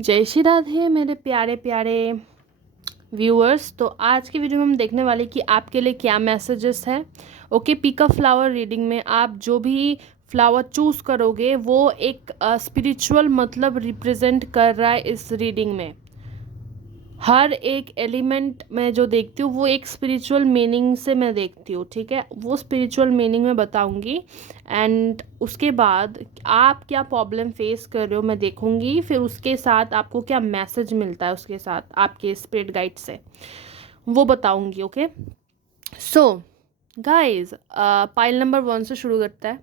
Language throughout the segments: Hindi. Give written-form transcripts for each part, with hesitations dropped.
जय श्री राधे मेरे प्यारे प्यारे व्यूअर्स। तो आज की वीडियो में हम देखने वाले कि आपके लिए क्या मैसेजेस है। Okay, pick a flower reading में आप जो भी फ्लावर चूज़ करोगे वो एक स्पिरिचुअल मतलब रिप्रेजेंट कर रहा है। इस रीडिंग में हर एक एलिमेंट मैं जो देखती हूँ वो एक स्पिरिचुअल मीनिंग से मैं देखती हूँ, ठीक है। वो स्पिरिचुअल मीनिंग में बताऊँगी एंड उसके बाद आप क्या प्रॉब्लम फेस कर रहे हो मैं देखूँगी, फिर उसके साथ आपको क्या मैसेज मिलता है उसके साथ आपके स्पिरिट गाइड से वो बताऊँगी। Okay, so guys pile number 1 से शुरू करता है।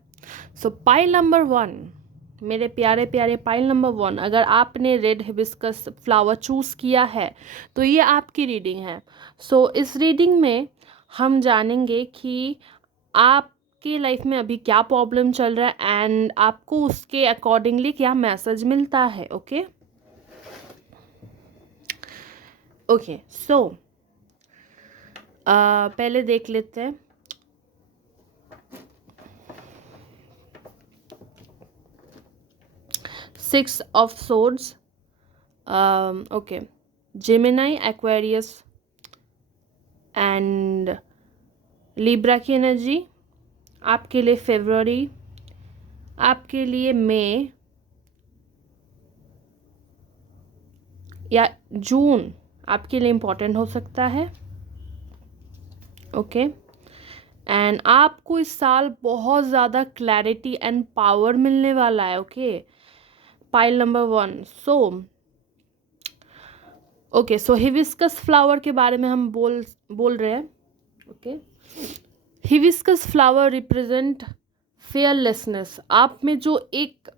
सो पाइल नंबर 1, मेरे प्यारे प्यारे पाइल नंबर 1, अगर आपने रेड हिबिस्कस फ्लावर चूज़ किया है तो ये आपकी रीडिंग है। सो इस रीडिंग में हम जानेंगे कि आपकी लाइफ में अभी क्या प्रॉब्लम चल रहा है एंड आपको उसके अकॉर्डिंगली क्या मैसेज मिलता है। ओके ओके, सो पहले देख लेते हैं। Six of swords, okay, Gemini, Aquarius and Libra की एनर्जी आपके लिए फरवरी, आपके लिए मई या जून आपके लिए इम्पोर्टेंट हो सकता है। ओके, एंड आपको इस साल बहुत ज़्यादा क्लैरिटी एंड पावर मिलने वाला है। Okay, pile number 1। So hibiscus flower के बारे में हम बोल रहे हैं। Okay, hibiscus flower represent fearlessness. आप में जो एक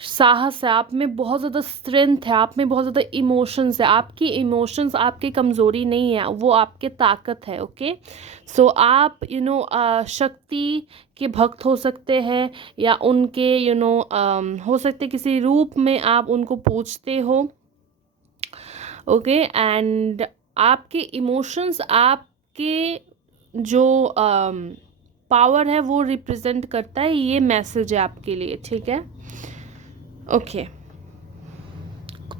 साहस है, आप में बहुत ज़्यादा स्ट्रेंथ है, आप में बहुत ज़्यादा इमोशंस है। आपकी इमोशंस आपकी कमज़ोरी नहीं है, वो आपके ताकत है। ओके, सो आप शक्ति के भक्त हो सकते हैं या उनके हो सकते किसी रूप में आप उनको पूजते हो। ओके, एंड आपके इमोशंस आपके जो पावर है वो रिप्रेजेंट करता है। ये मैसेज है आपके लिए, ठीक है। ओके,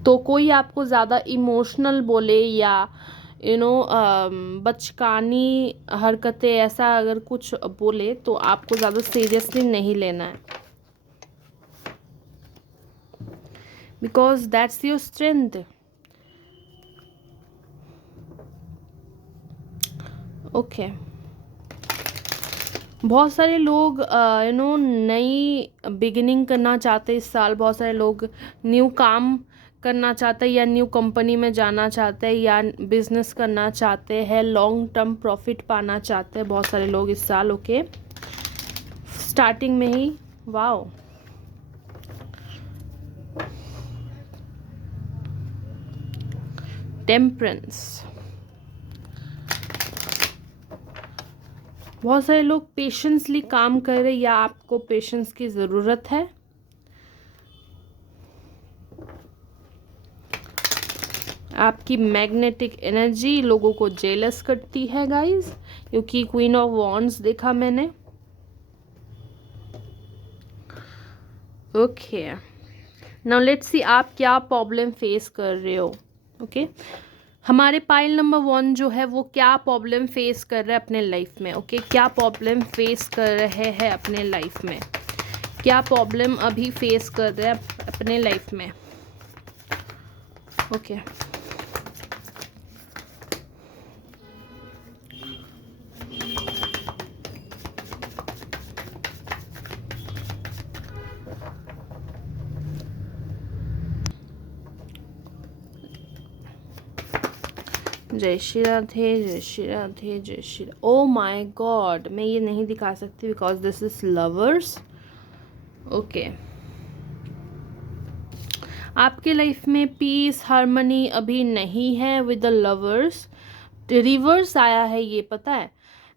तो कोई आपको ज़्यादा इमोशनल बोले या बचकानी हरकतें ऐसा अगर कुछ बोले तो आपको ज़्यादा सीरियसली नहीं लेना है, because that's your strength. Okay, बहुत सारे लोग नई बिगिनिंग करना चाहते इस साल। बहुत सारे लोग न्यू काम करना चाहते हैं या न्यू कंपनी में जाना चाहते हैं या बिजनेस करना चाहते हैं, लॉन्ग टर्म प्रॉफिट पाना चाहते हैं बहुत सारे लोग इस साल। ओके, स्टार्टिंग में ही वाओ, टेम्परेंस। बहुत सारे लोग पेशेंसली काम कर रहे हैं या आपको पेशेंस की ज़रूरत है। आपकी मैग्नेटिक एनर्जी लोगों को जेलस करती है गाइस, क्योंकि क्वीन ऑफ वॉन्ड्स देखा मैंने। ओके, नाउ लेट्स सी आप क्या प्रॉब्लम फेस कर रहे हो। ओके, हमारे पाइल नंबर 1 जो है वो क्या प्रॉब्लम फेस कर रहे हैं अपने लाइफ में। ओके, क्या प्रॉब्लम फेस कर रहे हैं अपने लाइफ में, क्या प्रॉब्लम अभी फेस कर रहे हैं अपने लाइफ में। ओके, जय श्री राधे, जय श्री राधे, जय श्री। ओ माय गॉड, मैं ये नहीं दिखा सकती because this is lovers. Okay, आपके लाइफ में पीस हार्मनी अभी नहीं है विद द लवर्स। रिवर्स आया है ये पता है,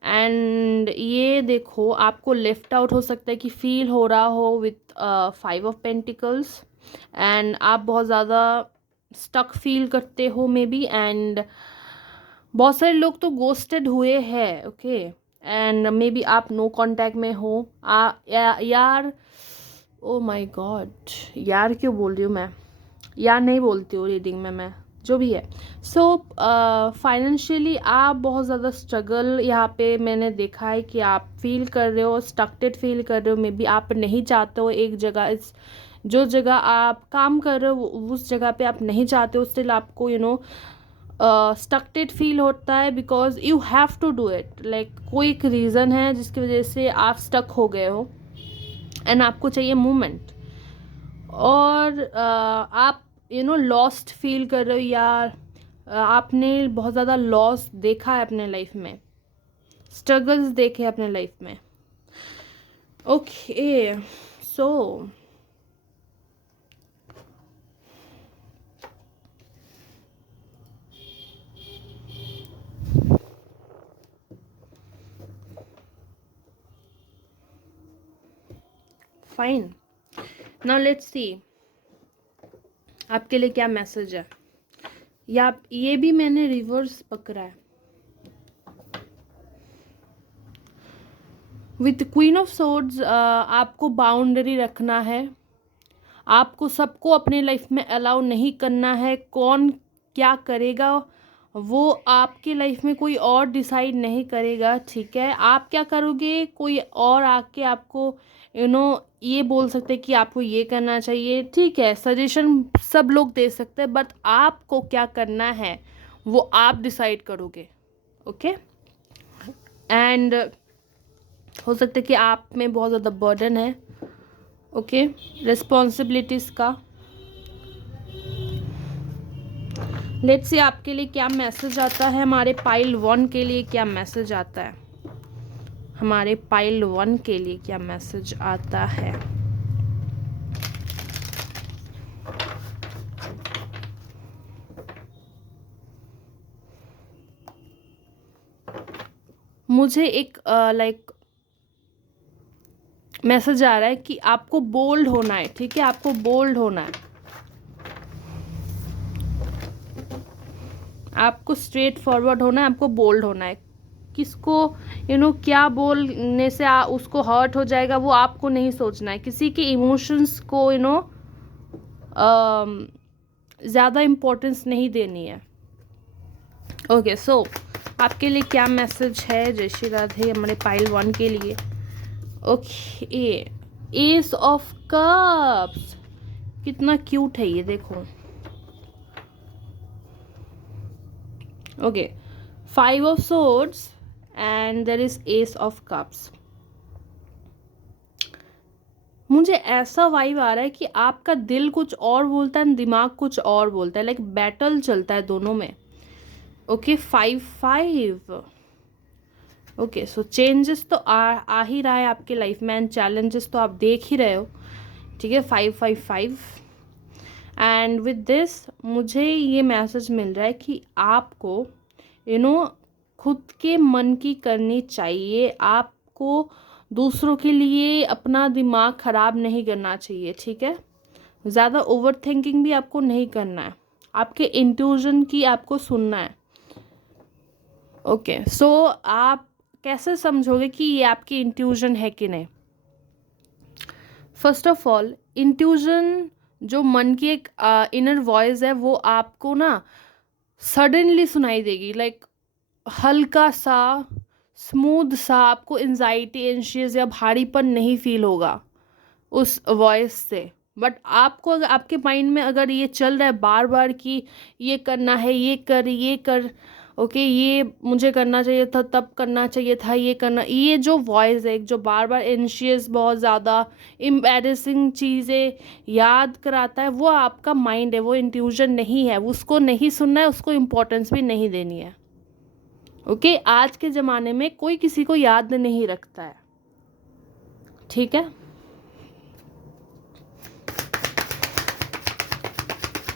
एंड ये देखो आपको लेफ्ट आउट हो सकता है कि फील हो रहा हो विथ 5 ऑफ पेंटिकल्स, एंड आप बहुत ज़्यादा स्टक फील करते हो मे बी, एंड बहुत सारे लोग तो गोस्टेड हुए हैं। ओके, एंड मे बी आप नो कांटेक्ट में हो। यार, ओ माय गॉड, यार क्यों बोल रही हूँ मैं, या नहीं बोलती हूँ रीडिंग में मैं, जो भी है। सो फाइनेंशियली आप बहुत ज़्यादा स्ट्रगल यहाँ पे मैंने देखा है कि आप फील कर रहे हो, स्टक्टेड फील कर रहे हो। मे बी आप नहीं चाहते हो एक जगह, इस जो जगह आप काम कर रहे हो उस जगह पे आप नहीं चाहते हो, स्टिल आपको स्टक्टेड फील होता है because you have to do it. Like कोई एक रीज़न है जिसकी वजह से आप स्टक हो गए हो एंड आपको चाहिए मूवमेंट। और आप लॉस्ट फील कर रहे हो, या आपने बहुत ज़्यादा लॉस देखा है अपने लाइफ में, स्ट्रगल्स देखे अपने लाइफ में। Okay, so fine, now let's see आपके लिए क्या मैसेज है। या ये भी मैंने रिवर्स पकड़ा है विथ क्वीन ऑफ सोर्ड्स। आपको बाउंड्री रखना है, आपको सबको अपने लाइफ में अलाउ नहीं करना है। कौन क्या करेगा वो आपकी लाइफ में कोई और डिसाइड नहीं करेगा, ठीक है। आप क्या करोगे, कोई और आके आपको ये बोल सकते हैं कि आपको ये करना चाहिए, ठीक है। सजेशन सब लोग दे सकते हैं, बट आपको क्या करना है वो आप डिसाइड करोगे, ओके। एंड हो सकता है कि आप में बहुत ज़्यादा बर्डन है, ओके, रिस्पॉन्सिबिलिटीज़ का। लेट्स सी आपके लिए क्या मैसेज आता है, हमारे पाइल 1 के लिए क्या मैसेज आता है, हमारे पाइल 1 के लिए क्या मैसेज आता है। मुझे एक मैसेज आ रहा है कि आपको बोल्ड होना है, ठीक है, आपको बोल्ड होना है, आपको स्ट्रेट फॉरवर्ड होना है, आपको बोल्ड होना है। किसको क्या बोलने से उसको हर्ट हो जाएगा वो आपको नहीं सोचना है। किसी के इमोशंस को ज़्यादा इम्पोर्टेंस नहीं देनी है। ओके, सो आपके लिए क्या मैसेज है, जय श्री राधे, हमारे पाइल 1 के लिए। ओके, एस ऑफ कप्स, कितना क्यूट है ये, देखो। Okay, 5 of swords and there is ace of cups. मुझे ऐसा वाइब आ रहा है कि आपका दिल कुछ और बोलता है, दिमाग कुछ और बोलता है, लाइक बैटल चलता है दोनों में। ओके, 5-5। ओके, सो चेंजेस तो आ ही रहा है आपके लाइफ में एंड चैलेंजेस तो आप देख ही रहे हो, ठीक है। 5-5-5 एंड विद दिस मुझे ये मैसेज मिल रहा है कि आपको खुद के मन की करनी चाहिए। आपको दूसरों के लिए अपना दिमाग ख़राब नहीं करना चाहिए, ठीक है। ज़्यादा ओवर थिंकिंग भी आपको नहीं करना है, आपके इंट्यूजन की आपको सुनना है। ओके, सो आप कैसे समझोगे कि ये आपकी इंट्यूजन है कि नहीं। फर्स्ट ऑफ ऑल, इंट्यूजन जो मन की एक इनर वॉइस है वो आपको सडनली सुनाई देगी, लाइक हल्का सा स्मूथ सा, आपको एंजाइटी, एंशियस या भारीपन नहीं फील होगा उस वॉइस से। बट आपको अगर आपके माइंड में अगर ये चल रहा है बार बार कि ये करना है, ये कर, ओके, ये मुझे करना चाहिए था, तब करना चाहिए था, ये करना, ये जो वॉइस है जो बार बार एंशियस, बहुत ज़्यादा एम्बैरेसिंग चीज़ें याद कराता है, वो आपका माइंड है, वो इंट्यूजन नहीं है। उसको नहीं सुनना है, उसको इम्पोर्टेंस भी नहीं देनी है, ओके। आज के ज़माने में कोई किसी को याद नहीं रखता है, ठीक है।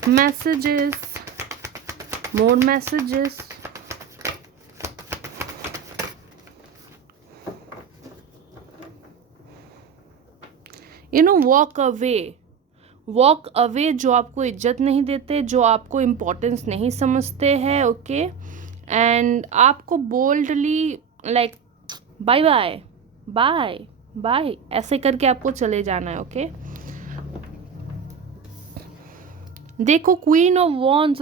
मैसेजेस, मोर मैसेजेस। वॉक अवे जो आपको इज्जत नहीं देते, जो आपको इम्पोर्टेंस नहीं समझते हैं, ओके। एंड आपको boldly like bye bye bye bye ऐसे करके आपको चले जाना है, ओके। देखो क्वीन ऑफ वॉन्ड्स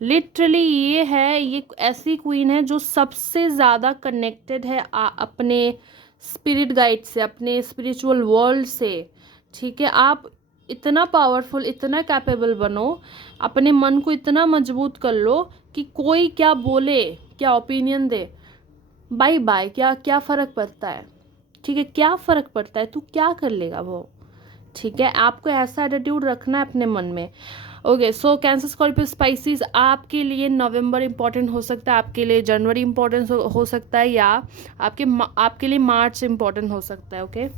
लिटरली ये है, ये ऐसी क्वीन है जो सबसे ज़्यादा कनेक्टेड है अपने स्पिरिट गाइड से, अपने स्पिरिचुअल वर्ल्ड से। ठीक है, आप इतना पावरफुल, इतना कैपेबल बनो, अपने मन को इतना मजबूत कर लो कि कोई क्या बोले, क्या ओपिनियन दे, बाय बाय, क्या क्या फ़र्क पड़ता है। ठीक है, क्या फ़र्क पड़ता है, तू क्या कर लेगा वो। ठीक है, आपको ऐसा एटीट्यूड रखना है अपने मन में। ओके, सो कैंसर स्कॉर्पियो स्पाइसिस, आपके लिए नवंबर इंपॉर्टेंट हो सकता है, आपके लिए जनवरी इंपॉर्टेंट हो सकता है, या आपके लिए मार्च इंपॉर्टेंट हो सकता है। ओके,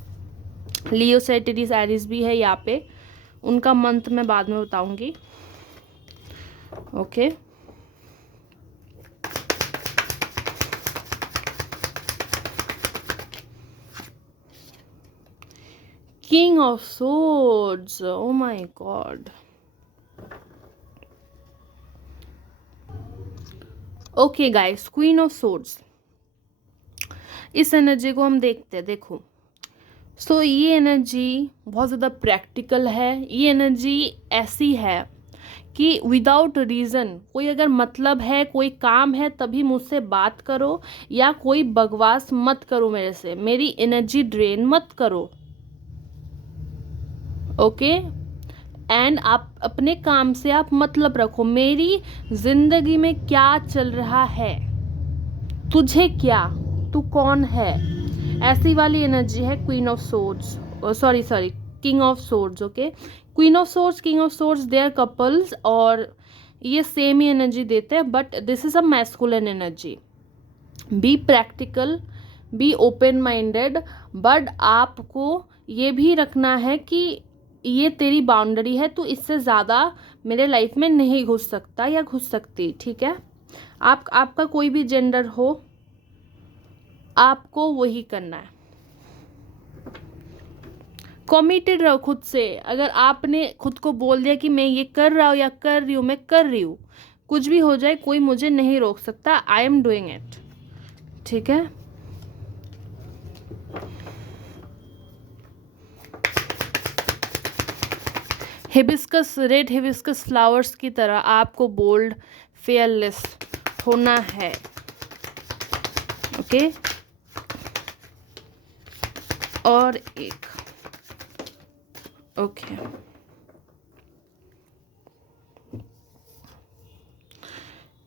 लियो सेजिटेरियस एरीज भी है यहाँ पे, उनका मंथ मैं बाद में बताऊंगी। Okay, king of swords, O my God. Okay guys, queen of swords, इस एनर्जी को हम देखते हैं। देखो, सो ये एनर्जी बहुत ज़्यादा प्रैक्टिकल है। ये एनर्जी ऐसी है कि विदाउट रीज़न, कोई अगर मतलब है, कोई काम है, तभी मुझसे बात करो, या कोई बकवास मत करो मेरे से, मेरी एनर्जी ड्रेन मत करो। ओके, एंड आप अपने काम से आप मतलब रखो, मेरी जिंदगी में क्या चल रहा है, तुझे क्या, तू कौन है, ऐसी वाली एनर्जी है queen of swords, sorry king of swords. Okay, queen of swords, king of swords, they are couples, और ये सेम ही एनर्जी देते हैं, but this is a masculine energy. Be practical, be open minded, but आपको ये भी रखना है कि ये तेरी बाउंड्री है, तो इससे ज़्यादा मेरे लाइफ में नहीं घुस सकता या घुस सकती। ठीक है, आपका कोई भी जेंडर हो, आपको वही करना है। कमिटेड रहो खुद से। अगर आपने खुद को बोल दिया कि मैं ये कर रहा हूँ या कर रही हूँ, मैं कर रही हूँ, कुछ भी हो जाए कोई मुझे नहीं रोक सकता, आई एम डूइंग इट। ठीक है, हिबिस्कस, रेड हिबिस्कस फ्लावर्स की तरह आपको बोल्ड, फेयरलेस होना है। ओके, और एक, ओके,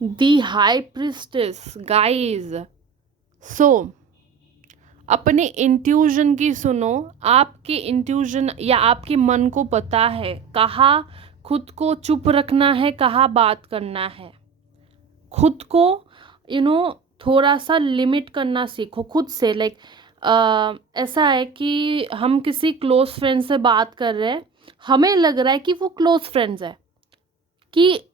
दी हाई प्रिस्टेस गाइज। सो अपने इंट्यूजन की सुनो, आपके इंट्यूजन या आपके मन को पता है कहाँ खुद को चुप रखना है, कहाँ बात करना है। खुद को थोड़ा सा लिमिट करना सीखो खुद से। लाइक ऐसा है कि हम किसी क्लोज फ्रेंड से बात कर रहे हैं, हमें लग रहा है कि वो क्लोज फ्रेंड्स है, कि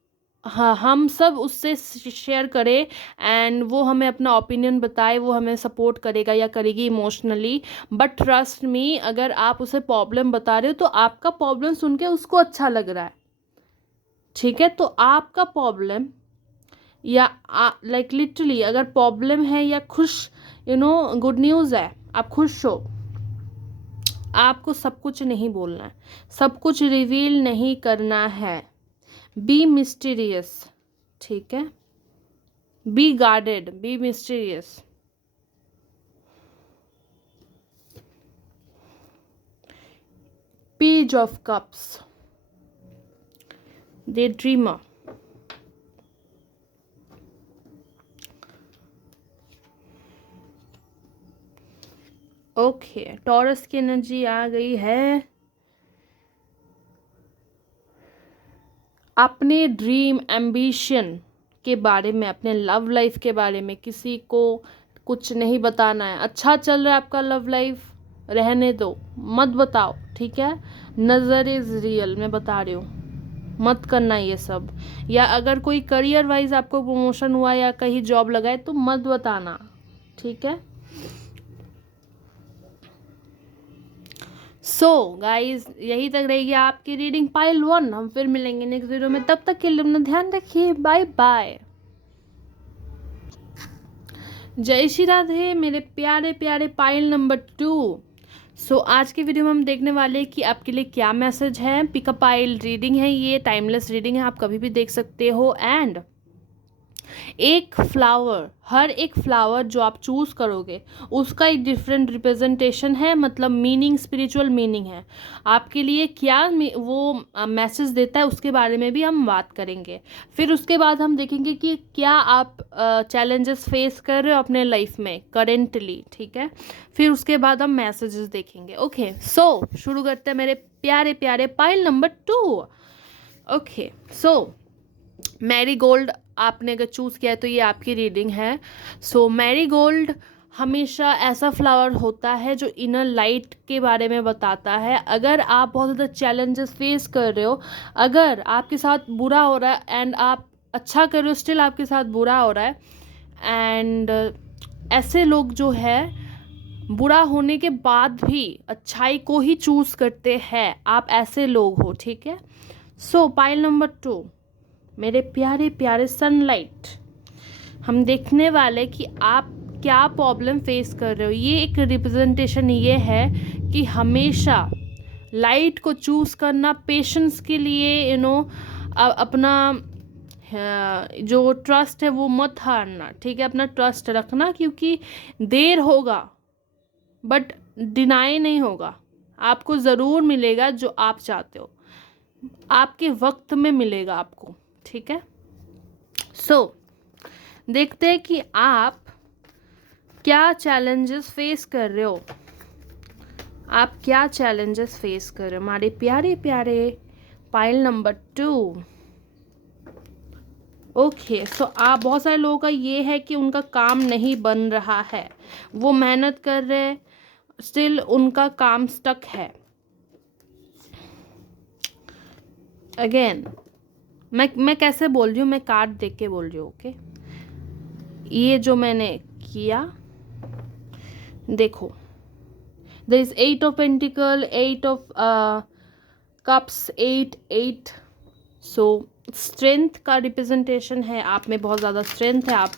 हाँ हम सब उससे शेयर करें, एंड वो हमें अपना ओपिनियन बताए, वो हमें सपोर्ट करेगा या करेगी इमोशनली। बट ट्रस्ट मी, अगर आप उसे प्रॉब्लम बता रहे हो तो आपका प्रॉब्लम सुन के उसको अच्छा लग रहा है। ठीक है, तो आपका प्रॉब्लम या लाइक लिटरली अगर प्रॉब्लम है या खुश, गुड न्यूज़ है, आप खुश हो, आपको सब कुछ नहीं बोलना है, सब कुछ रिवील नहीं करना है। Be mysterious. ठीक है, be guarded, be mysterious. Page of cups, daydreamer. Okay, Taurus की एनर्जी आ गई है। अपने ड्रीम एम्बिशन के बारे में, अपने लव लाइफ के बारे में किसी को कुछ नहीं बताना है। अच्छा चल रहा है आपका लव लाइफ, रहने दो, मत बताओ। ठीक है, नज़र इज़ रियल, मैं बता रही हूँ, मत करना ये सब। या अगर कोई करियर वाइज आपको प्रमोशन हुआ या कहीं जॉब लगाए तो मत बताना। ठीक है, सो गाइज यही तक रहेगी आपकी रीडिंग पाइल 1। हम फिर मिलेंगे नेक्स्ट वीडियो में, तब तक के लिए अपना ध्यान रखिए, बाय बाय। जय श्री राधे मेरे प्यारे प्यारे पाइल नंबर 2। सो आज की वीडियो में हम देखने वाले हैं कि आपके लिए क्या मैसेज है। पिकअप आइल रीडिंग है, ये टाइमलेस रीडिंग है, आप कभी भी देख सकते हो। एंड एक फ्लावर, हर एक फ्लावर जो आप चूज़ करोगे उसका एक डिफरेंट रिप्रेजेंटेशन है, मतलब मीनिंग, स्पिरिचुअल मीनिंग है। आपके लिए क्या वो मैसेज देता है उसके बारे में भी हम बात करेंगे। फिर उसके बाद हम देखेंगे कि क्या आप चैलेंजेस फेस कर रहे हो अपने लाइफ में करेंटली, ठीक है। फिर उसके बाद हम मैसेजेस देखेंगे। ओके, सो शुरू करते हैं मेरे प्यारे प्यारे पाइल नंबर 2। ओके, सो मैरी गोल्ड आपने अगर चूज़ किया है तो ये आपकी रीडिंग है। सो मैरी गोल्ड हमेशा ऐसा फ्लावर होता है जो इनर लाइट के बारे में बताता है। अगर आप बहुत ज़्यादा चैलेंजेस फेस कर रहे हो, अगर आपके साथ बुरा हो रहा है एंड आप अच्छा कर रहे हो, स्टिल आपके साथ बुरा हो रहा है, एंड ऐसे लोग जो है बुरा होने के बाद भी अच्छाई को ही चूज़ करते हैं, आप ऐसे लोग हो, ठीक है। सो पाइल नंबर 2, मेरे प्यारे प्यारे सनलाइट, हम देखने वाले कि आप क्या प्रॉब्लम फेस कर रहे हो। ये एक रिप्रेजेंटेशन ये है कि हमेशा लाइट को चूज़ करना, पेशेंस के लिए अपना जो ट्रस्ट है वो मत हारना, ठीक है। अपना ट्रस्ट रखना, क्योंकि देर होगा बट डिनाई नहीं होगा, आपको ज़रूर मिलेगा जो आप चाहते हो, आपके वक्त में मिलेगा आपको, ठीक है। सो देखते हैं कि आप क्या चैलेंजेस फेस कर रहे हो, आप क्या चैलेंजेस फेस कर रहे हो हमारे प्यारे प्यारे पाइल नंबर 2। ओके, सो आप, बहुत सारे लोगों का ये है कि उनका काम नहीं बन रहा है, वो मेहनत कर रहे हैं, स्टिल उनका काम स्टक है। अगेन मैं कैसे बोल रही हूँ, मैं कार्ड देख के बोल रही हूँ, ओके। ये जो मैंने किया, देखो, there is 8 of pentacle, 8 of cups, 8 so strength का रिप्रेजेंटेशन है। आप में बहुत ज़्यादा स्ट्रेंथ है, आप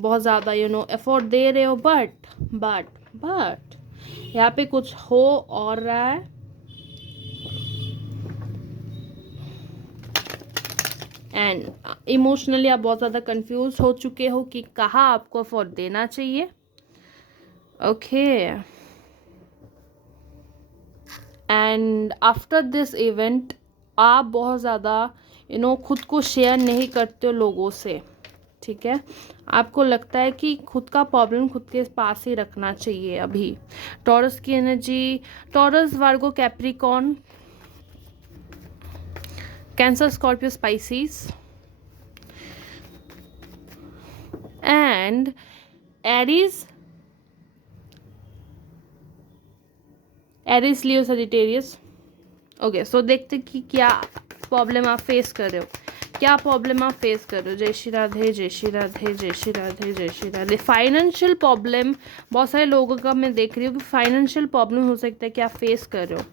बहुत ज़्यादा एफर्ट दे रहे हो, बट यहाँ पे कुछ हो और रहा है। एंड इमोशनली आप बहुत ज़्यादा कंफ्यूज हो चुके हो कि कहाँ आपको एफर्ट देना चाहिए, okay. And after this event आप बहुत ज़्यादा खुद को शेयर नहीं करते हो लोगों से, ठीक है। आपको लगता है कि खुद का प्रॉब्लम खुद के पास ही रखना चाहिए अभी। टॉरस की energy, Taurus, Virgo, Capricorn, Cancer, Scorpio, Pisces and Aries, Leo, Sagittarius. Okay, so देखते कि क्या प्रॉब्लम आप फेस कर रहे हो, क्या प्रॉब्लम आप फेस कर रहे हो। जय श्री राधे, जय श्री राधे, जय श्री राधे, जय श्री राधे। फाइनेंशियल प्रॉब्लम बहुत सारे लोगों का मैं देख रही हूँ कि फाइनेंशियल प्रॉब्लम हो सकता है कि आप फेस कर रहे हो।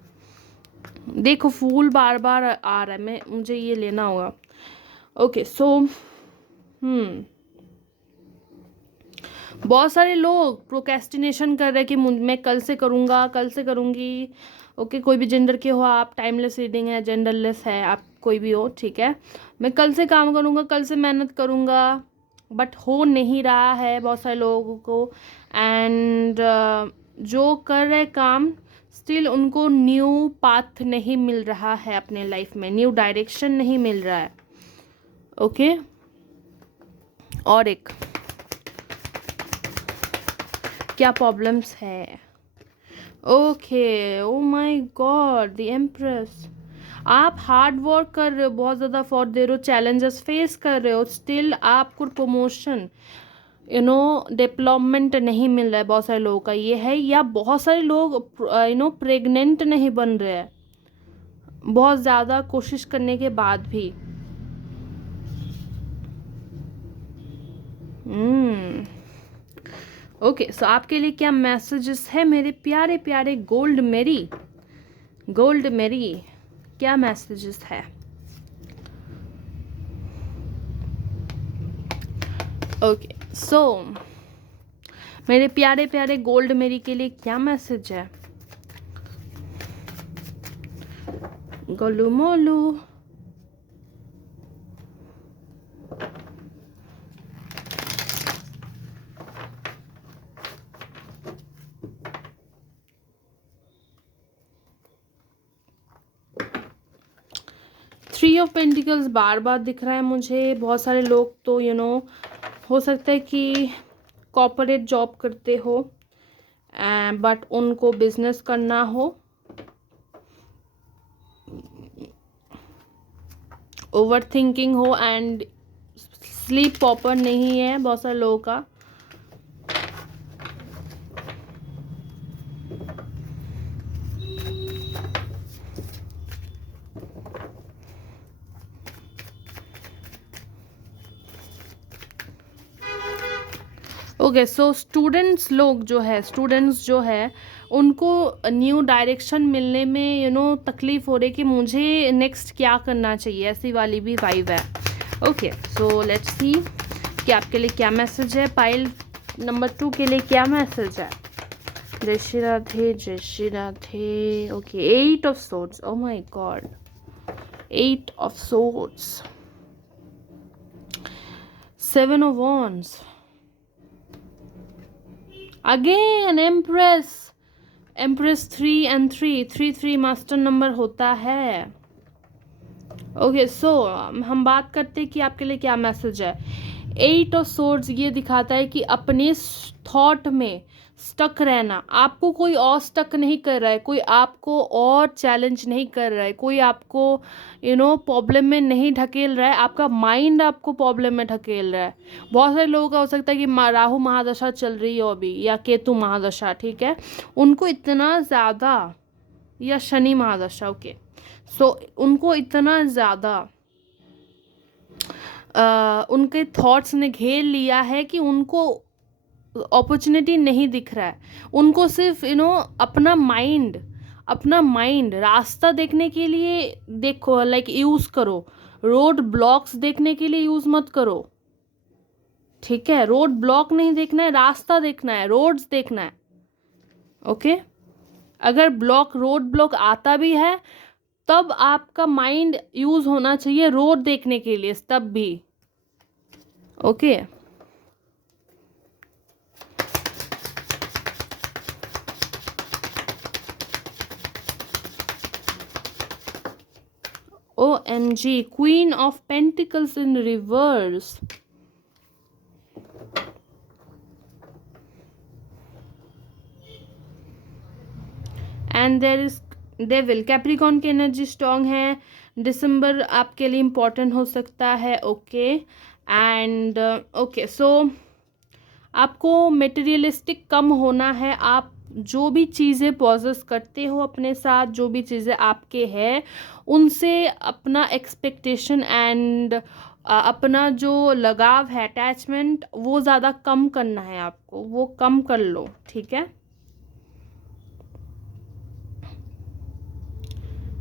देखो, फूल बार बार आ रहा है, मुझे ये लेना होगा। ओके, सो बहुत सारे लोग प्रोक्रेस्टिनेशन कर रहे हैं कि मैं कल से करूँगा, कल से करूँगी। ओके, कोई भी जेंडर के हो आप, टाइमलेस रीडिंग है, जेंडरलेस है, आप कोई भी हो, ठीक है। मैं कल से काम करूँगा, कल से मेहनत करूँगा, बट हो नहीं रहा है बहुत सारे लोगों को। एंड जो कर रहे काम, स्टिल उनको न्यू पाथ नहीं मिल रहा है अपने लाइफ में, न्यू डायरेक्शन नहीं मिल रहा है, ओके। और एक क्या प्रॉब्लम्स है, okay, oh my God, the empress. आप हार्ड वर्क कर रहे हो, बहुत ज़्यादा एफर्ट दे रहे हो, चैलेंजेस फेस कर रहे हो, स्टिल आपको प्रमोशन, डेवलपमेंट नहीं मिल रहा है। बहुत सारे लोगों का ये है, या बहुत सारे लोग प्रेग्नेंट नहीं बन रहे हैं बहुत ज़्यादा कोशिश करने के बाद भी। ओके, सो आपके लिए क्या मैसेजेस है मेरे प्यारे प्यारे गोल्ड मेरी, क्या मैसेजेस है। ओके, सो मेरे प्यारे प्यारे गोल्ड मेरी के लिए क्या मैसेज है। गोलू मोलू। थ्री ऑफ पेंटिकल्स बार बार दिख रहा है मुझे। बहुत सारे लोग तो हो सकता है कि कॉर्पोरेट जॉब करते हो, बट उनको बिजनेस करना हो, ओवर थिंकिंग हो, एंड स्लीप प्रॉपर नहीं है बहुत सारे लोगों का। ओके, सो स्टूडेंट्स जो है उनको न्यू डायरेक्शन मिलने में तकलीफ हो रही कि मुझे नेक्स्ट क्या करना चाहिए, ऐसी वाली भी वाइब है। ओके, सो लेट्स सी कि आपके लिए क्या मैसेज है। पाइल नंबर 2 के लिए क्या मैसेज है। जय श्री राधे, जय Shri Radhe. Okay, 8 of swords, O my God, 8 of swords, 7 of wands, again empress 3 and 3 master number होता है। ओके, सो हम बात करते हैं कि आपके लिए क्या मैसेज है। 8 ऑफ सोर्ड्स ये दिखाता है कि अपने थॉट में स्टक रहना, आपको कोई और स्टक नहीं कर रहा है, कोई आपको और चैलेंज नहीं कर रहा है, कोई आपको प्रॉब्लम में नहीं ढकेल रहा है, आपका माइंड आपको प्रॉब्लम में ढकेल रहा है। बहुत सारे लोगों का हो सकता है कि राहु महादशा चल रही हो अभी, या केतु महादशा, ठीक है, उनको इतना ज़्यादा, या शनि महादशा, ओके, सो उनको इतना ज़्यादा उनके थॉट्स ने घेर लिया है कि उनको अपॉर्चुनिटी नहीं दिख रहा है। उनको सिर्फ अपना माइंड रास्ता देखने के लिए देखो, लाइक यूज़ करो। रोड ब्लॉक्स देखने के लिए यूज़ मत करो, ठीक है। रोड ब्लॉक नहीं देखना है, रास्ता देखना है, रोड्स देखना है, ओके। अगर रोड ब्लॉक आता भी है तब आपका माइंड यूज़ होना चाहिए रोड देखने के लिए, तब भी, okay. OMG, Queen of Pentacles in reverse. And there is Devil. Capricorn की एनर्जी स्ट्रॉन्ग है। दिसंबर आपके लिए इम्पोर्टेंट हो सकता है, ओके। एंड ओके, सो आपको मटेरियलिस्टिक कम होना है। आप जो भी चीज़ें पॉजेस करते हो अपने साथ, जो भी चीज़ें आपके हैं, उनसे अपना एक्सपेक्टेशन एंड अपना जो लगाव है, अटैचमेंट, वो ज़्यादा कम करना है आपको, वो कम कर लो, ठीक है।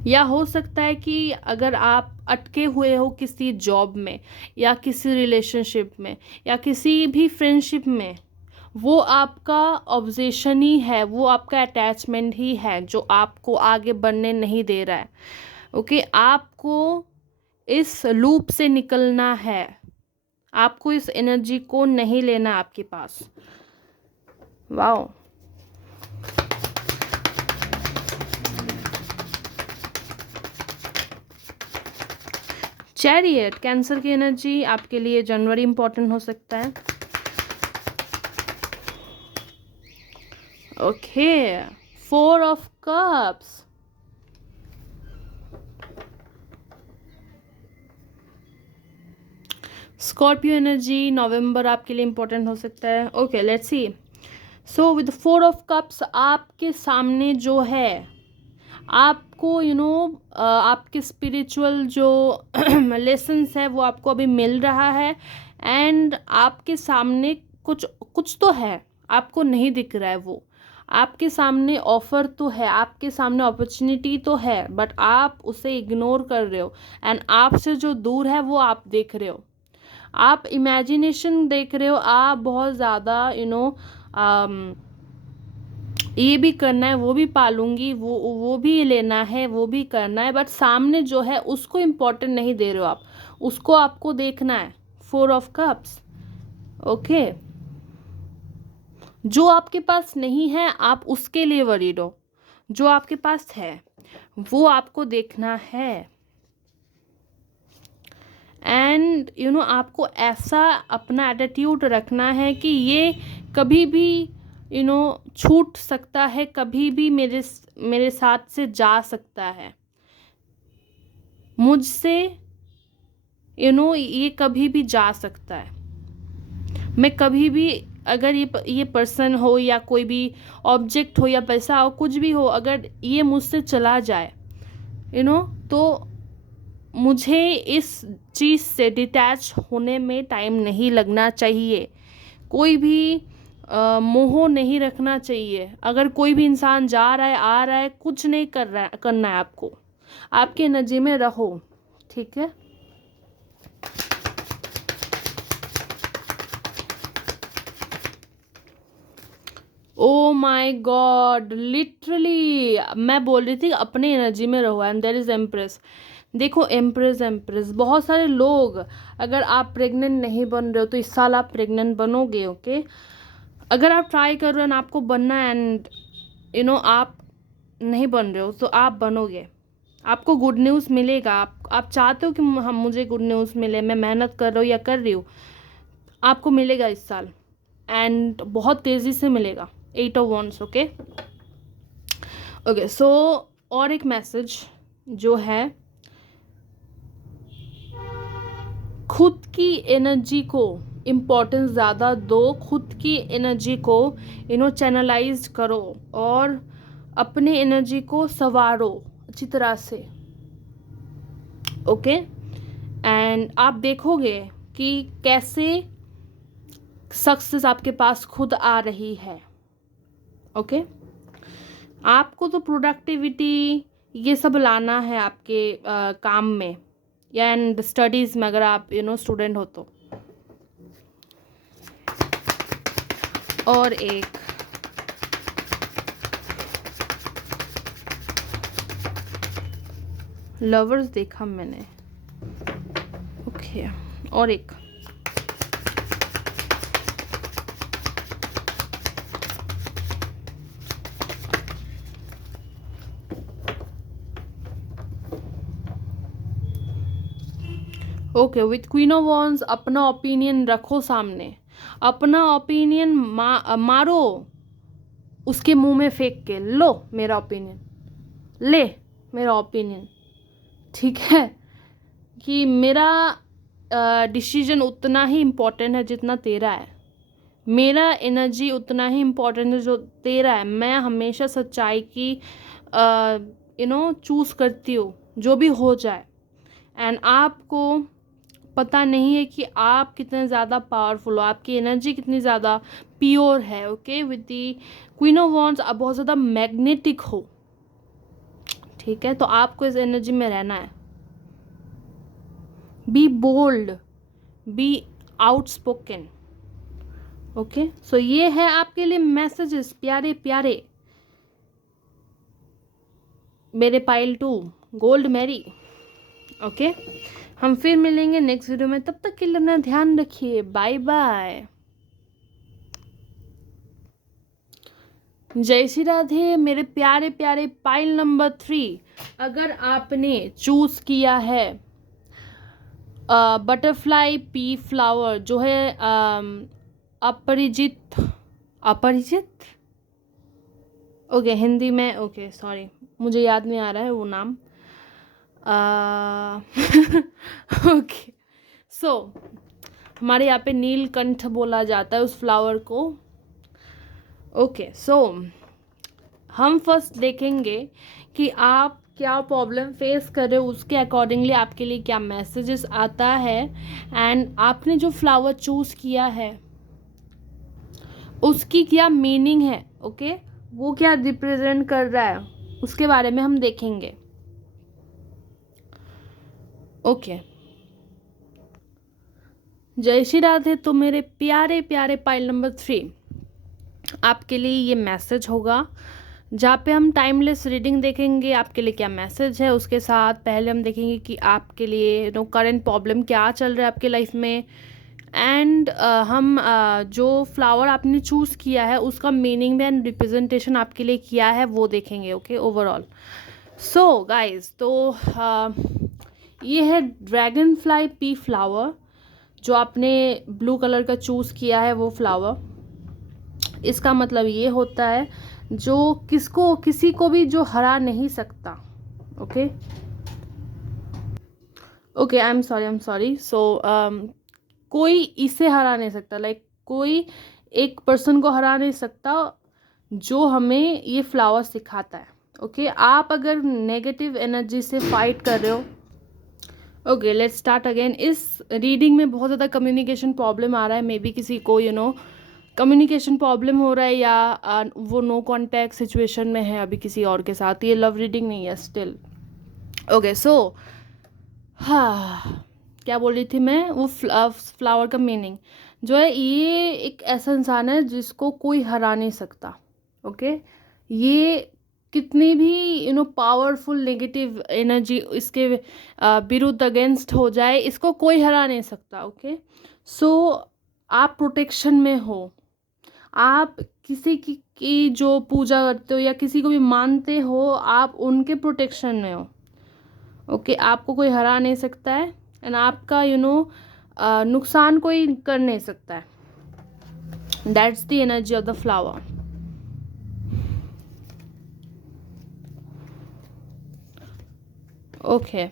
या हो सकता है कि अगर आप अटके हुए हो किसी जॉब में, या किसी रिलेशनशिप में, या किसी भी फ्रेंडशिप में, वो आपका ऑब्जेशन ही है, वो आपका अटैचमेंट ही है जो आपको आगे बढ़ने नहीं दे रहा है, ओके। आपको इस लूप से निकलना है, आपको इस एनर्जी को नहीं लेना आपके पास। वाओ, चैरियट, कैंसर की एनर्जी आपके लिए जनवरी इंपॉर्टेंट हो सकता है, okay. 4 of cups, Scorpio energy नवंबर आपके लिए इंपॉर्टेंट हो सकता है, okay. Let's see, so with 4 of cups आपके सामने जो है, आपको आपके स्पिरिचुअल जो लेसन्स है वो आपको अभी मिल रहा है। एंड आपके सामने कुछ तो है, आपको नहीं दिख रहा है, वो आपके सामने ऑफर तो है, आपके सामने अपॉर्चुनिटी तो है, बट आप उसे इग्नोर कर रहे हो। एंड आपसे जो दूर है वो आप देख रहे हो, आप इमेजिनेशन देख रहे हो, आप बहुत ज़्यादा ये भी करना है, वो भी पालूंगी, वो भी लेना है, वो भी करना है, बट सामने जो है उसको इम्पोर्टेंट नहीं दे रहे हो आप, उसको आपको देखना है। 4 ऑफ कप्स। ओके, जो आपके पास नहीं है आप उसके लिए वरीड हो, जो आपके पास है वो आपको देखना है। एंड आपको ऐसा अपना एटीट्यूड रखना है कि ये कभी भी छूट सकता है, कभी भी मेरे साथ से जा सकता है, मुझसे ये कभी भी जा सकता है। मैं कभी भी, अगर ये पर्सन हो या कोई भी ऑब्जेक्ट हो या पैसा हो, कुछ भी हो, अगर ये मुझसे चला जाए तो मुझे इस चीज़ से डिटैच होने में टाइम नहीं लगना चाहिए। कोई भी मोह नहीं रखना चाहिए। अगर कोई भी इंसान जा रहा है, आ रहा है, कुछ नहीं करना है आपको, आपकी एनर्जी में रहो। ठीक है, ओ माई गॉड, लिटरली मैं बोल रही थी अपनी एनर्जी में रहो। And there is empress. देखो एम्प्रेस बहुत सारे लोग, अगर आप प्रेग्नेंट नहीं बन रहे हो तो इस साल आप प्रेग्नेंट बनोगे। ओके, अगर आप ट्राई कर रहे हो ना आपको बनना है, एंड आप नहीं बन रहे हो तो आप बनोगे, आपको गुड न्यूज़ मिलेगा। आप चाहते हो कि हम मुझे गुड न्यूज़ मिले, मैं मेहनत कर रहा हूँ या कर रही हूँ, आपको मिलेगा इस साल, एंड बहुत तेज़ी से मिलेगा। 8 ऑफ वंड्स। ओके ओके, सो और एक मैसेज जो है, खुद की एनर्जी को इम्पोर्टेंस ज़्यादा दो, खुद की एनर्जी को चैनलाइज करो और अपने एनर्जी को संवारो अच्छी तरह से। ओके, एंड आप देखोगे कि कैसे सक्सेस आपके पास खुद आ रही है। ओके, आपको तो प्रोडक्टिविटी ये सब लाना है आपके काम में या एंड स्टडीज़ में, अगर आप स्टूडेंट हो तो। और एक लवर्स देखा मैंने। ओके, और एक okay, with queen of wands. अपना ओपिनियन रखो सामने, अपना ओपिनियन मारो उसके मुंह में फेंक के, लो मेरा ओपिनियन, ले मेरा ओपिनियन। ठीक है, कि मेरा डिसीजन उतना ही इम्पोर्टेंट है जितना तेरा है, मेरा एनर्जी उतना ही इम्पोर्टेंट है जो तेरा है। मैं हमेशा सच्चाई की चूज़ करती हूँ, जो भी हो जाए। एंड आपको पता नहीं है कि आप कितने ज़्यादा पावरफुल हो, आपकी एनर्जी कितनी ज़्यादा प्योर है। Okay, with the queen of wands आप बहुत ज़्यादा मैग्नेटिक हो। ठीक है, तो आपको इस एनर्जी में रहना है। Be bold, be outspoken. Okay, so ये है आपके लिए मैसेजेस प्यारे प्यारे मेरे पाइल 2 गोल्ड मैरी। ओके, हम फिर मिलेंगे नेक्स्ट वीडियो में, तब तक के लिए अपना ध्यान रखिए। बाय बाय, जय श्री राधे मेरे प्यारे प्यारे पाइल नंबर 3। अगर आपने चूज किया है बटरफ्लाई पी फ्लावर, जो है अपरिचित, अपरिचित ओके हिंदी में, ओके सॉरी मुझे याद नहीं आ रहा है वो नाम। ओके, सो हमारे यहाँ पे नीलकंठ बोला जाता है उस फ्लावर को। ओके, सो हम फर्स्ट देखेंगे कि आप क्या प्रॉब्लम फेस कर रहे हो, उसके अकॉर्डिंगली आपके लिए क्या मैसेजेस आता है, एंड आपने जो फ्लावर चूज़ किया है उसकी क्या मीनिंग है। ओके, वो क्या रिप्रेजेंट कर रहा है, उसके बारे में हम देखेंगे। ओके, जय श्री राधे। तो मेरे प्यारे प्यारे पाइल नंबर 3, आपके लिए ये मैसेज होगा, जहाँ पे हम टाइमलेस रीडिंग देखेंगे आपके लिए क्या मैसेज है। उसके साथ पहले हम देखेंगे कि आपके लिए करंट प्रॉब्लम क्या चल रहा है आपके लाइफ में, एंड हम जो फ्लावर आपने चूज़ किया है उसका मीनिंग में एंड रिप्रेजेंटेशन आपके लिए किया है वो देखेंगे। Okay, overall. सो गाइस, तो ये है ड्रैगन फ्लाई पी फ्लावर, जो आपने ब्लू कलर का चूज़ किया है वो फ्लावर। इसका मतलब ये होता है जो किसी को भी जो हरा नहीं सकता। Okay okay, I am sorry. So कोई इसे हरा नहीं सकता, लाइक कोई एक पर्सन को हरा नहीं सकता जो हमें ये फ्लावर सिखाता है। ओके, आप अगर नेगेटिव एनर्जी से फाइट कर रहे हो, ओके लेट्स स्टार्ट अगेन। इस रीडिंग में बहुत ज़्यादा कम्युनिकेशन प्रॉब्लम आ रहा है, मे बी किसी को कम्युनिकेशन प्रॉब्लम हो रहा है, या वो नो कॉन्टैक्ट सिचुएशन में है अभी किसी और के साथ। ये लव रीडिंग नहीं है स्टिल। ओके, सो हाँ, क्या बोल रही थी मैं, वो फ्लावर का मीनिंग जो है, ये एक ऐसा इंसान है जिसको कोई हरा नहीं सकता। ओके, ये कितनी भी पावरफुल नेगेटिव एनर्जी इसके विरुद्ध अगेंस्ट हो जाए, इसको कोई हरा नहीं सकता। ओके, सो आप प्रोटेक्शन में हो, आप किसी की जो पूजा करते हो या किसी को भी मानते हो, आप उनके प्रोटेक्शन में हो। ओके, आपको कोई हरा नहीं सकता है, एंड आपका नुकसान कोई कर नहीं सकता है। That's the energy of the flower. Okay,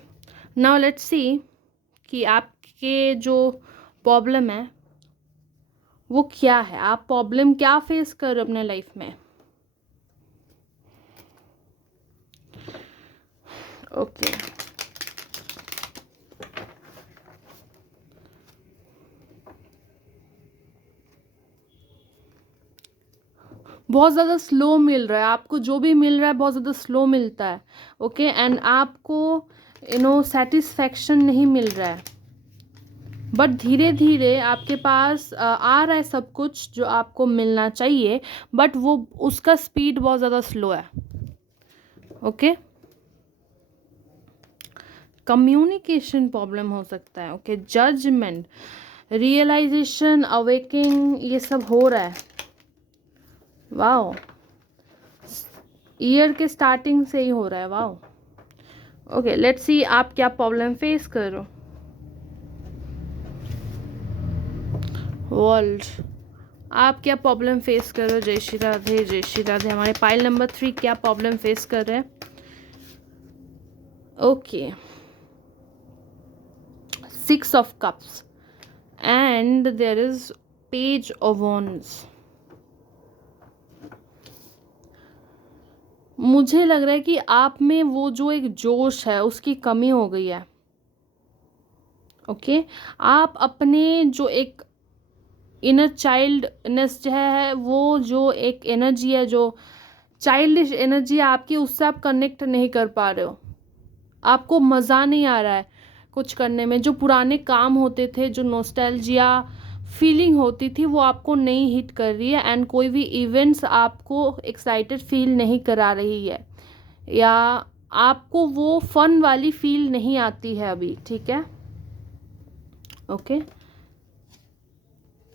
now let's see कि आपके जो प्रॉब्लम है वो क्या है, आप प्रॉब्लम क्या फेस कर रहे हो अपने लाइफ में। ओके, बहुत ज़्यादा स्लो मिल रहा है आपको, जो भी मिल रहा है बहुत ज़्यादा स्लो मिलता है। ओके, एंड आपको सेटिस्फैक्शन नहीं मिल रहा है, बट धीरे धीरे आपके पास आ रहा है सब कुछ जो आपको मिलना चाहिए, बट वो उसका स्पीड बहुत ज़्यादा स्लो है। ओके, कम्युनिकेशन प्रॉब्लम हो सकता है। ओके, जजमेंट, रियलाइजेशन, अवेकिंग, ये सब हो रहा है। वाओ, ईयर के स्टार्टिंग से ही हो रहा है। वाओ, ओके लेट्स सी आप क्या प्रॉब्लम फेस करो। वर्ल्ड, आप क्या प्रॉब्लम फेस कर रहे हो। जय श्री राधे, जय श्री राधे। हमारे पाइल नंबर 3 क्या प्रॉब्लम फेस कर रहे हैं। Okay, 6 of cups and there is page of wands. मुझे लग रहा है कि आप में वो जो एक जोश है उसकी कमी हो गई है। ओके, आप अपने जो एक इनर चाइल्डनेस जो है, वो जो एक एनर्जी है, जो चाइल्डिश एनर्जी है आपकी, उससे आप कनेक्ट नहीं कर पा रहे हो। आपको मज़ा नहीं आ रहा है कुछ करने में। जो पुराने काम होते थे, जो नॉस्टैल्जिया फीलिंग होती थी, वो आपको नहीं हिट कर रही है, एंड कोई भी इवेंट्स आपको एक्साइटेड फील नहीं करा रही है, या आपको वो फन वाली फील नहीं आती है अभी। ठीक है, okay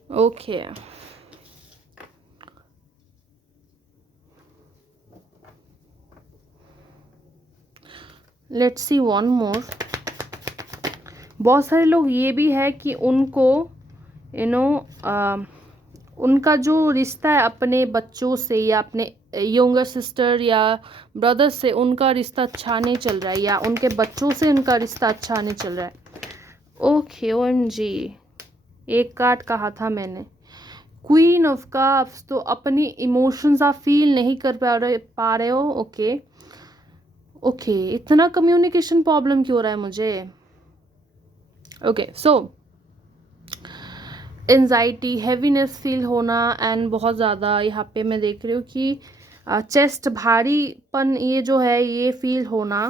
okay, let's C one more. बहुत सारे लोग ये भी है कि उनको उनका जो रिश्ता है अपने बच्चों से या अपने यंगर सिस्टर या ब्रदर से, उनका रिश्ता अच्छा नहीं चल रहा है, या उनके बच्चों से उनका रिश्ता अच्छा नहीं चल रहा है। ओके, OMG, एक कार्ड कहा था मैंने, क्वीन ऑफ कप्स। तो अपनी इमोशंस आप फील नहीं कर पा रहे हो। ओके ओके, इतना कम्युनिकेशन प्रॉब्लम क्यों हो रहा है मुझे। ओके, सो एंजाइटी, हैवीनेस फील होना, एंड बहुत ज़्यादा यहाँ पे मैं देख रही हूँ कि चेस्ट भारीपन, ये जो है ये फील होना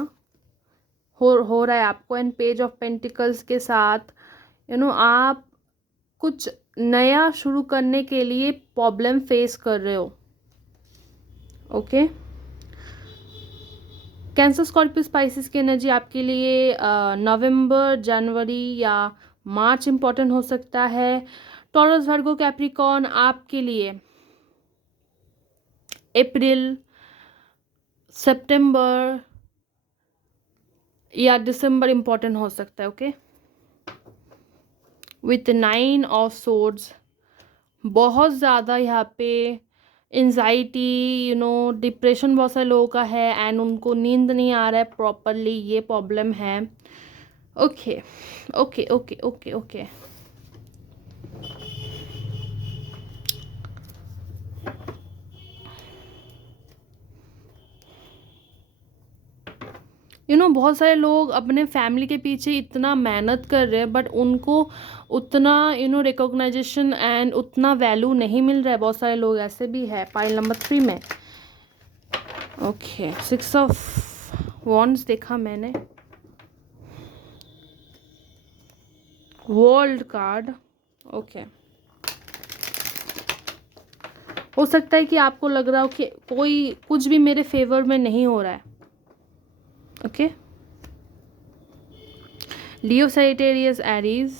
हो रहा है आपको। एंड पेज ऑफ पेंटिकल्स के साथ आप कुछ नया शुरू करने के लिए प्रॉब्लम फेस कर रहे हो। ओके, कैंसर स्कॉर्पियो स्पाइसेस की एनर्जी आपके लिए नवंबर, जनवरी या मार्च इंपॉर्टेंट हो सकता है। टॉरस, वर्गो, कैप्रिकॉर्न आपके लिए अप्रैल, सितंबर या दिसंबर इंपॉर्टेंट हो सकता है। ओके, विथ 9 ऑफ सोर्ड्स, बहुत ज़्यादा यहाँ पे एंजाइटी, डिप्रेशन बहुत सारे लोगों का है एंड उनको नींद नहीं आ रहा है प्रॉपरली, ये प्रॉब्लम है। Okay okay okay okay okay, बहुत सारे लोग अपने फैमिली के पीछे इतना मेहनत कर रहे हैं बट उनको उतना रिकॉग्नाइजेशन एंड उतना वैल्यू नहीं मिल रहा है। बहुत सारे लोग ऐसे भी है पाइल नंबर 3 में। ओके, 6 ऑफ वॉन्ड्स देखा मैंने, वर्ल्ड कार्ड। ओके, हो सकता है कि आपको लग रहा हो कि कोई कुछ भी मेरे फेवर में नहीं हो रहा है। ओके, लियो, सैजिटेरियस, एरीज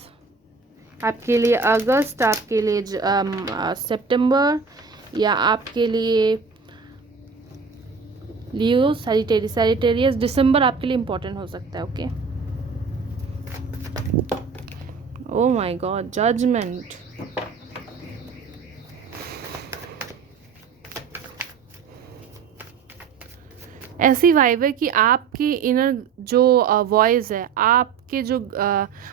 आपके लिए अगस्त, आपके लिए सितंबर या आपके लिए लियो, सैजिटेरियस दिसंबर आपके लिए इंपॉर्टेंट हो सकता है। Okay, oh my god, judgement. ऐसी वाइब है कि आपकी इनर जो वॉइस है, आपके जो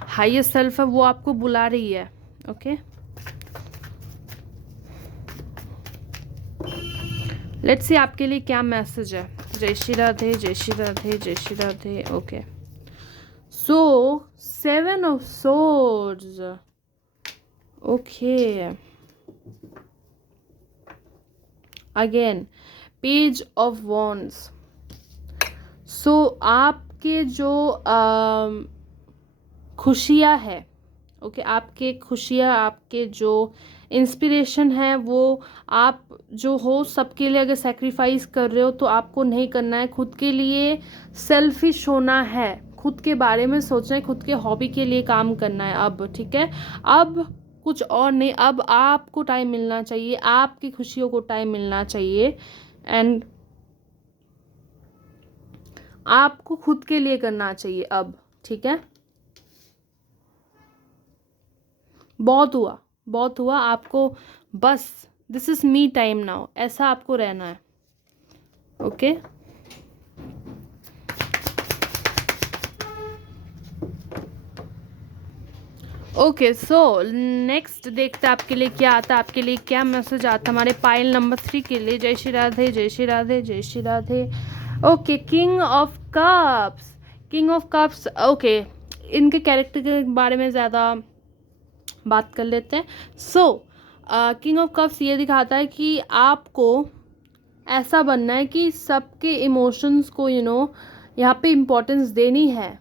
हाईएस्ट सेल्फ है, वो आपको बुला रही है। ओके, लेट्स सी आपके लिए क्या मैसेज है। जय श्री राधे, जय श्री राधे, जय Shri Radhe. Okay, so 7 of swords. Okay, again page of wands. So आपके जो खुशियाँ है, ओके, आपके खुशियाँ, आपके जो इंस्पिरेशन है, वो आप जो हो सबके लिए अगर सेक्रीफाइस कर रहे हो तो आपको नहीं करना है। खुद के लिए सेल्फिश होना है, खुद के बारे में सोचना है, खुद के हॉबी के लिए काम करना है अब। ठीक है, अब कुछ और नहीं, अब आपको टाइम मिलना चाहिए, आपकी खुशियों को टाइम मिलना चाहिए एंड आपको खुद के लिए करना चाहिए अब। ठीक है, बहुत हुआ, बहुत हुआ आपको, बस this is me time now, ऐसा आपको रहना है। ओके, ओके, सो नेक्स्ट देखते हैं आपके लिए क्या आता है, आपके लिए क्या मैसेज आता है हमारे पाइल नंबर 3 के लिए। जय श्री राधे, जय श्री राधे, जय Shri Radhe. Okay, king of cups, king of cups. Okay, इनके कैरेक्टर के बारे में ज़्यादा बात कर लेते हैं। सो किंग ऑफ कप्स ये दिखाता है कि आपको ऐसा बनना है कि सबके इमोशंस को यहाँ पे इम्पोर्टेंस देनी है,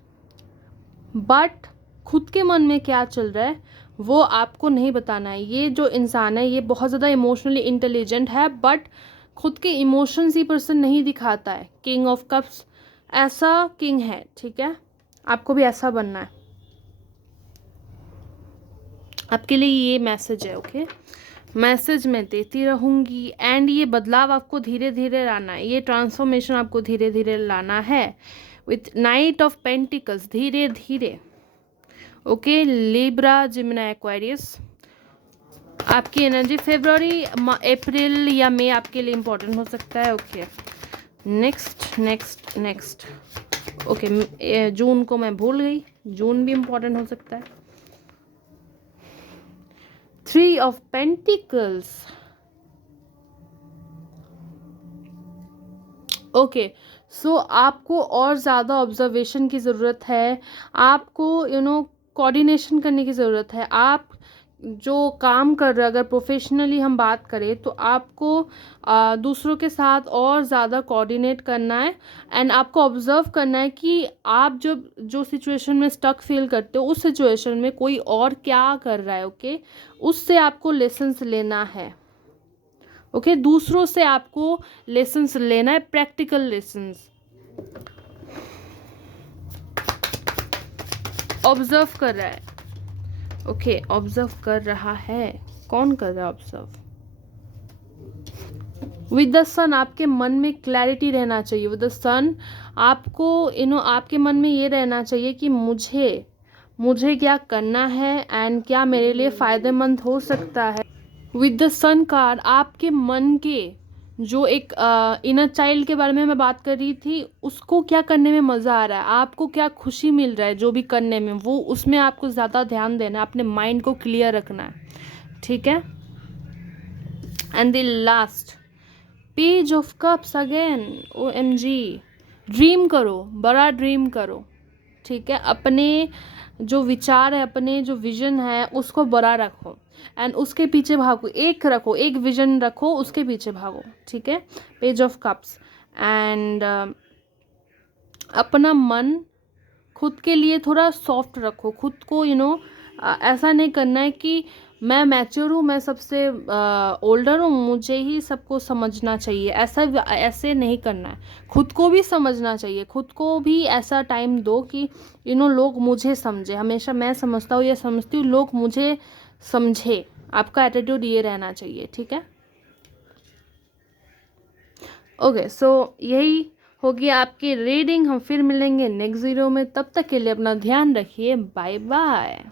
बट खुद के मन में क्या चल रहा है वो आपको नहीं बताना है। ये जो इंसान है ये बहुत ज़्यादा इमोशनली इंटेलिजेंट है बट खुद के इमोशंस ही पर्सन नहीं दिखाता है। किंग ऑफ कप्स ऐसा किंग है। ठीक है, आपको भी ऐसा बनना है, आपके लिए ये मैसेज है। ओके, मैसेज मैं देती रहूँगी एंड ये बदलाव आपको धीरे धीरे लाना है, ये ट्रांसफॉर्मेशन आपको धीरे धीरे लाना है विथ नाइट ऑफ पेंटिकल्स, धीरे धीरे। ओके, लिब्रा, जिमिनी, एक्वेरियस आपकी एनर्जी फरवरी, अप्रैल या मई आपके लिए इम्पोर्टेंट हो सकता है। Okay, next next next. Okay, जून को मैं भूल गई, जून भी इम्पोर्टेंट हो सकता है। 3 ऑफ पेंटिकल्स। ओके, सो आपको और ज़्यादा ऑब्जर्वेशन की ज़रूरत है, आपको कोऑर्डिनेशन करने की ज़रूरत है। आप जो काम कर रहे हैं, अगर प्रोफेशनली हम बात करें तो आपको दूसरों के साथ और ज़्यादा कोऑर्डिनेट करना है एंड आपको ऑब्जर्व करना है कि आप जब जो सिचुएशन में स्टक फील करते हो उस सिचुएशन में कोई और क्या कर रहा है, ओके, उससे आपको लेसन्स लेना है। ओके, दूसरों से आपको लेसन्स लेना है, प्रैक्टिकल लेसन्स। ऑब्जर्व कर रहा है, ओके, ऑब्जर्व कर रहा है। कौन कर रहा है ऑब्जर्व? विद द सन आपके मन में क्लैरिटी रहना चाहिए। विद द सन आपको आपके मन में ये रहना चाहिए कि मुझे क्या करना है एंड क्या मेरे लिए फ़ायदेमंद हो सकता है। विद द सन कार्ड आपके मन के जो एक इनर चाइल्ड के बारे में मैं बात कर रही थी, उसको क्या करने में मज़ा आ रहा है, आपको क्या खुशी मिल रहा है जो भी करने में, वो उसमें आपको ज़्यादा ध्यान देना है, अपने माइंड को क्लियर रखना है, ठीक है। And the last page of cups again, OMG, dream करो, बड़ा ड्रीम करो, ठीक है। अपने जो विचार है, अपने जो विजन है उसको बड़ा रखो एंड उसके पीछे भागो। एक विजन रखो, उसके पीछे भागो, ठीक है। पेज ऑफ कप्स एंड अपना मन खुद के लिए थोड़ा सॉफ्ट रखो, खुद को ऐसा नहीं करना है कि मैं मैच्योर हूँ, मैं सबसे ओल्डर हूँ, मुझे ही सबको समझना चाहिए, ऐसे नहीं करना है। खुद को भी समझना चाहिए, खुद को भी ऐसा टाइम दो कि लोग मुझे समझे। हमेशा मैं समझता हूँ या समझती हूँ, लोग मुझे समझे। आपका एटीट्यूड ये रहना चाहिए, ठीक है। ओके, सो यही होगी आपकी रीडिंग। हम फिर मिलेंगे नेक्स्ट वीडियो में, तब तक के लिए अपना ध्यान रखिए। Bye bye.